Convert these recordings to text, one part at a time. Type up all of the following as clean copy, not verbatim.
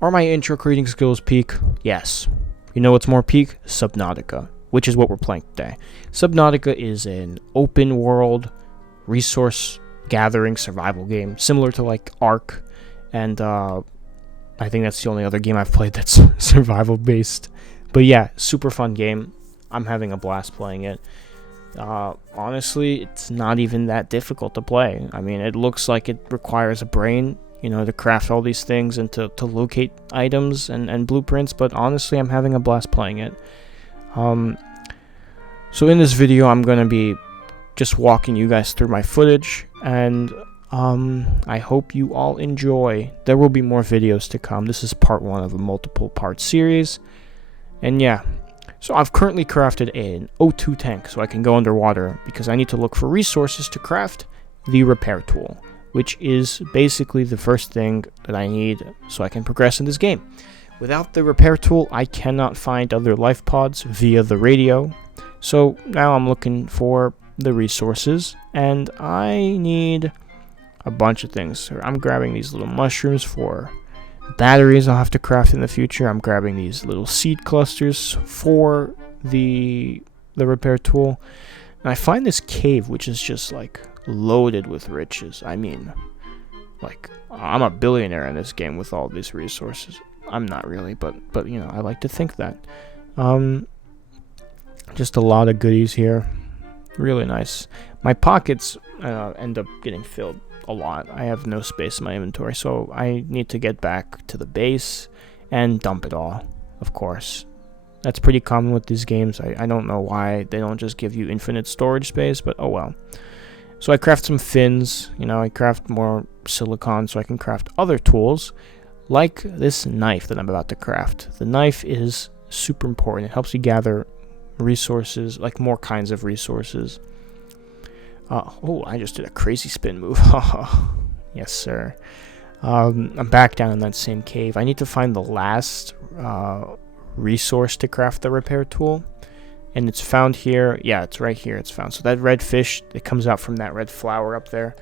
Are my intro creating skills peak? Yes. You know what's more peak? Subnautica, which is what we're playing today. Subnautica is an open world resource gathering survival game, similar to like Ark, and I think that's the only other game I've played that's survival based. But yeah, super fun game. I'm having a blast playing it. Honestly, it's not even that difficult to play. I mean, it looks like it requires a brain, to craft all these things and to locate items and blueprints, but honestly, I'm having a blast playing it. So in this video, I'm going to be just walking you guys through my footage, and I hope you all enjoy. There will be more videos to come. This is part 1 of a multiple part series, and yeah. So I've currently crafted an O2 tank so I can go underwater because I need to look for resources to craft the repair tool, which is basically the first thing that I need so I can progress in this game. Without the repair tool, I cannot find other life pods via the radio. So now I'm looking for the resources, and I need a bunch of things. So I'm grabbing these little mushrooms for batteries I'll have to craft in the future. I'm grabbing these little seed clusters for the repair tool. And I find this cave, which is just like loaded with riches. I mean, like, I'm a billionaire in this game with all these resources. I'm not really, but I like to think that. Just a lot of goodies here. Really nice. My pockets end up getting filled a lot. I have no space in my inventory, so I need to get back to the base and dump it all, of course. That's pretty common with these games. I don't know why they don't just give you infinite storage space, but oh well. So I craft some fins, I craft more silicon so I can craft other tools, like this knife that I'm about to craft. The knife is super important. It helps you gather resources, like more kinds of resources. Oh, I just did a crazy spin move. Yes, sir. I'm back down in that same cave. I need to find the last resource to craft the repair tool. And it's found here. Yeah, it's right here. It's found. So that red fish, it comes out from that red flower up there.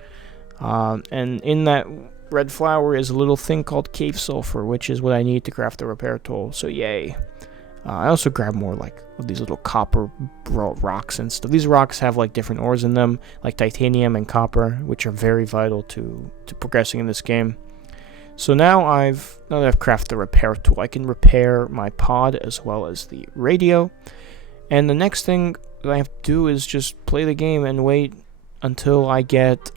And in that red flower is a little thing called cave sulfur, which is what I need to craft the repair tool. So yay. I also grab more like these little copper rocks and stuff. These rocks have like different ores in them, like titanium and copper, which are very vital to progressing in this game. So now that I've crafted the repair tool, I can repair my pod as well as the radio. And the next thing that I have to do is just play the game and wait until I get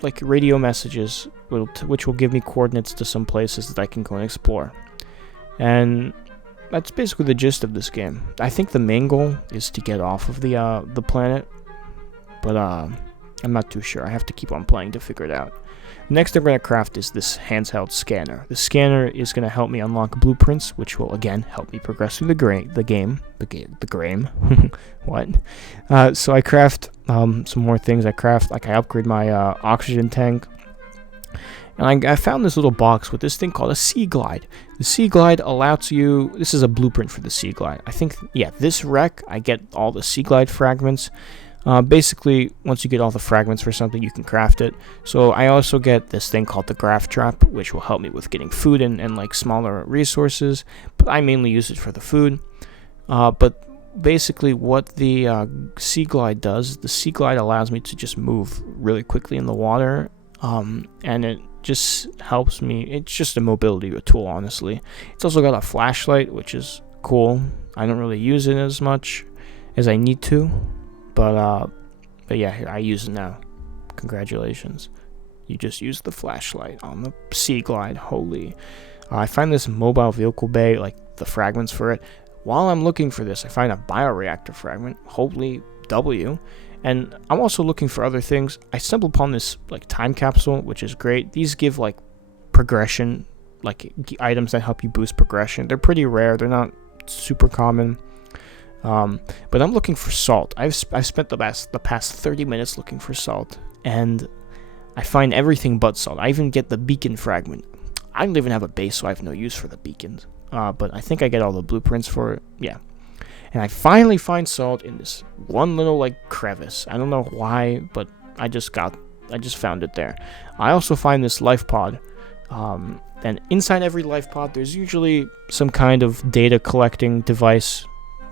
like radio messages, which will give me coordinates to some places that I can go and explore. And that's basically the gist of this game. I think the main goal is to get off of the planet, but I'm not too sure. I have to keep on playing to figure it out. Next thing I'm going to craft is this handheld scanner. The scanner is going to help me unlock blueprints, which will again help me progress through the game. What? So I craft some more things. I upgrade my oxygen tank. And I found this little box with this thing called a Sea Glide. The Sea Glide allows you... This is a blueprint for the Sea Glide. I think, yeah, this wreck, I get all the Sea Glide fragments. Basically, once you get all the fragments for something, you can craft it. So I also get this thing called the Graph Trap, which will help me with getting food and like smaller resources. But I mainly use it for the food. But basically what the Sea Glide does, the Sea Glide allows me to just move really quickly in the water. And it just helps me. It's just a mobility tool, honestly. It's also got a flashlight, which is cool. I don't really use it as much as I need to, but yeah, here, I use it now. Congratulations, you just used the flashlight on the Sea Glide. Holy. I find this mobile vehicle bay, like the fragments for it. While I'm looking for this, I find a bioreactor fragment. Holy W. And I'm also looking for other things. I stumbled upon this like time capsule, which is great. These give like progression, like items that help you boost progression. They're pretty rare. They're not super common. But I'm looking for salt. I've spent the past 30 minutes looking for salt, and I find everything but salt. I even get the beacon fragment. I don't even have a base, so I have no use for the beacons. But I think I get all the blueprints for it. Yeah. And I finally find salt in this one little like crevice. I don't know why, but I just found it there. I also find this life pod. And inside every life pod, there's usually some kind of data collecting device.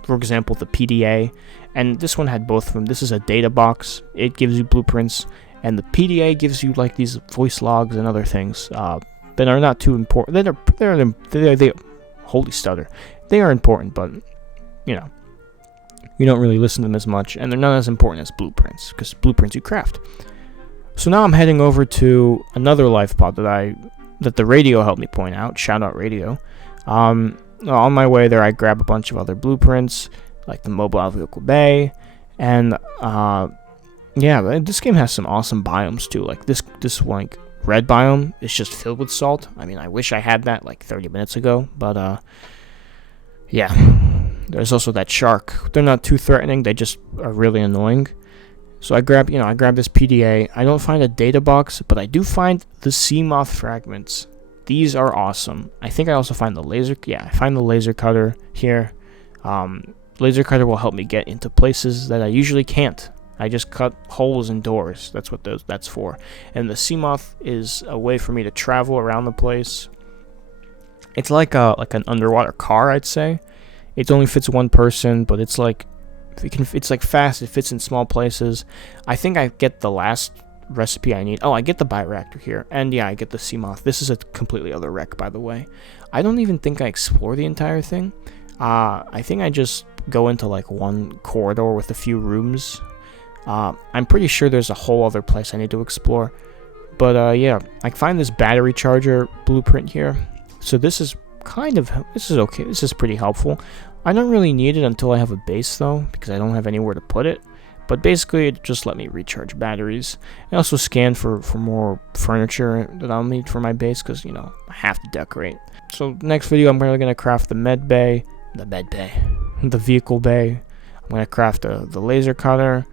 For example, the PDA. And this one had both of them. This is a data box. It gives you blueprints. And the PDA gives you like these voice logs and other things that are not too important. They holy stutter. They are important, but you know, you don't really listen to them as much, and they're not as important as blueprints, because blueprints you craft. So now I'm heading over to another life pod that the radio helped me point out. Shout out radio. On my way there, I grab a bunch of other blueprints, like the mobile vehicle bay, and yeah, this game has some awesome biomes too. Like this like red biome is just filled with salt. I mean, I wish I had that like 30 minutes ago, but yeah. There's also that shark. They're not too threatening. They just are really annoying. So I grab this PDA. I don't find a data box, but I do find the sea moth fragments. These are awesome. I think I also find the laser. Yeah, I find the laser cutter here. Laser cutter will help me get into places that I usually can't. I just cut holes in doors. That's what that's for. And the sea moth is a way for me to travel around the place. It's like an underwater car, I'd say. It only fits one person, but it's like fast. It fits in small places. I think I get the last recipe I need. Oh, I get the bioreactor here, and yeah, I get the sea moth. This is a completely other wreck, by the way. I don't even think I explore the entire thing. I think I just go into like one corridor with a few rooms. I'm pretty sure there's a whole other place I need to explore. But yeah, I find this battery charger blueprint here. So this is okay. This is pretty helpful. I don't really need it until I have a base though, because I don't have anywhere to put it. But basically, it just let me recharge batteries. I also scan for more furniture that I'll need for my base, because, you know, I have to decorate. So next video, I'm really going to craft the vehicle bay. I'm going to craft the laser cutter,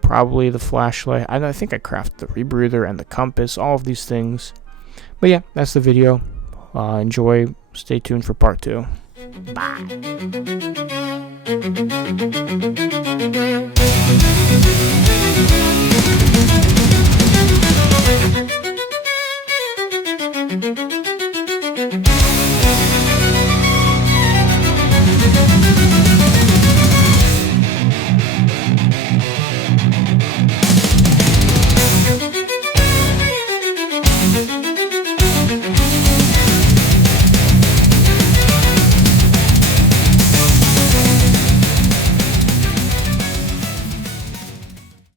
probably the flashlight. I think I craft the rebreather and the compass, all of these things. But yeah, that's the video. Enjoy. Stay tuned for part 2. Bye.